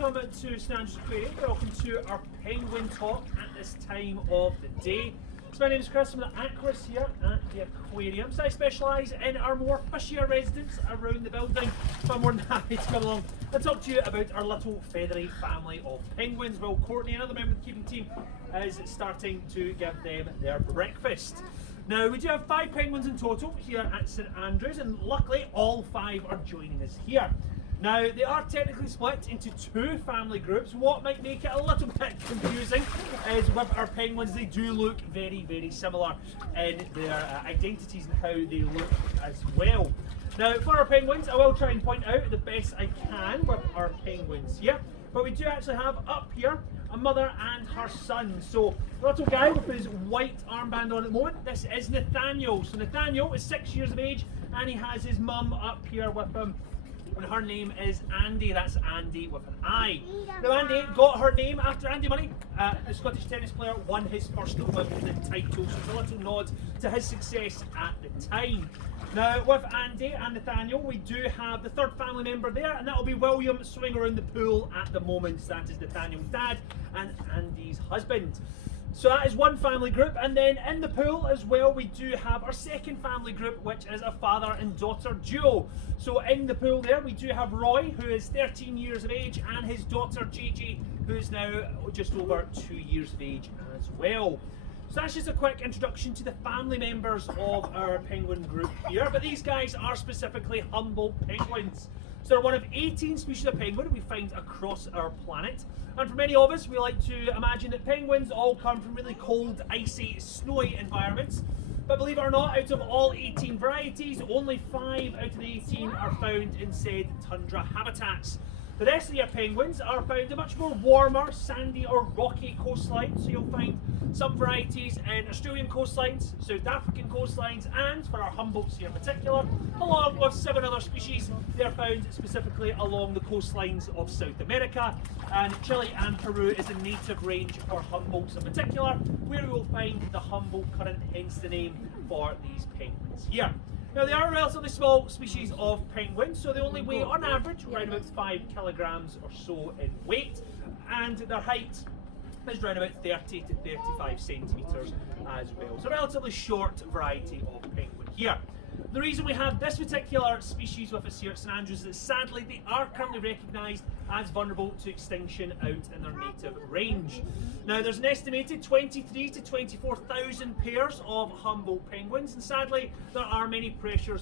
welcome to St Andrews Aquarium. Welcome to our penguin talk at this time of the day. So my name is Chris, I'm the aquarist here at the aquarium. So I specialise in our more fishier residents around the building. So I'm more than happy to come along and talk to you about our little feathery family of penguins. Well, Courtney, another member of the keeping team, is starting to give them their breakfast. Now, we do have 5 penguins in total here at St Andrews, and luckily all 5 are joining us here. Now, they are technically split into 2 family groups. What might make it a little bit confusing is with our penguins, they do look very, very similar in their identities and how they look as well. Now, for our penguins, I will try and point out the best I can with our penguins here. But we do actually have up here a mother and her son. So the little guy with his white armband on at the moment, this is Nathaniel. So Nathaniel is 6 years of age and he has his mum up here with him. And her name is Andy. That's Andy with an I. Now Andy got her name after Andy Money, the Scottish tennis player, won his first Wimbledon title. So it's a little nod to his success at the time. Now with Andy and Nathaniel, we do have the 3rd family member there, and that'll be William swimming around the pool at the moment. So that is Nathaniel's dad and Andy's husband. So that is one family group, and then in the pool as well we do have our 2nd family group, which is a father and daughter duo. So in the pool there we do have Roy, who is 13 years of age, and his daughter Gigi, who is now just over 2 years of age as well. So that's just a quick introduction to the family members of our penguin group here, but these guys are specifically humble penguins. So they're one of 18 species of penguin we find across our planet. And for many of us, we like to imagine that penguins all come from really cold, icy, snowy environments. But believe it or not, out of all 18 varieties, only 5 out of the 18 are found in said tundra habitats. The rest of your penguins are found in much more warmer, sandy or rocky coastlines. So you'll find some varieties in Australian coastlines, South African coastlines, and for our Humboldts here in particular, along with 7 other species, they are found specifically along the coastlines of South America. And Chile and Peru is a native range for Humboldts in particular, where we will find the Humboldt current, hence the name for these penguins here. Now they are a relatively small species of penguin, so they only weigh on average around about 5 kilograms or so in weight, and their height is around about 30 to 35 centimetres as well. So a relatively short variety of penguin here. The reason we have this particular species with us here at St Andrews is that sadly they are currently recognised as vulnerable to extinction out in their native range. Now there's an estimated 23 to 24,000 pairs of Humboldt penguins, and sadly there are many pressures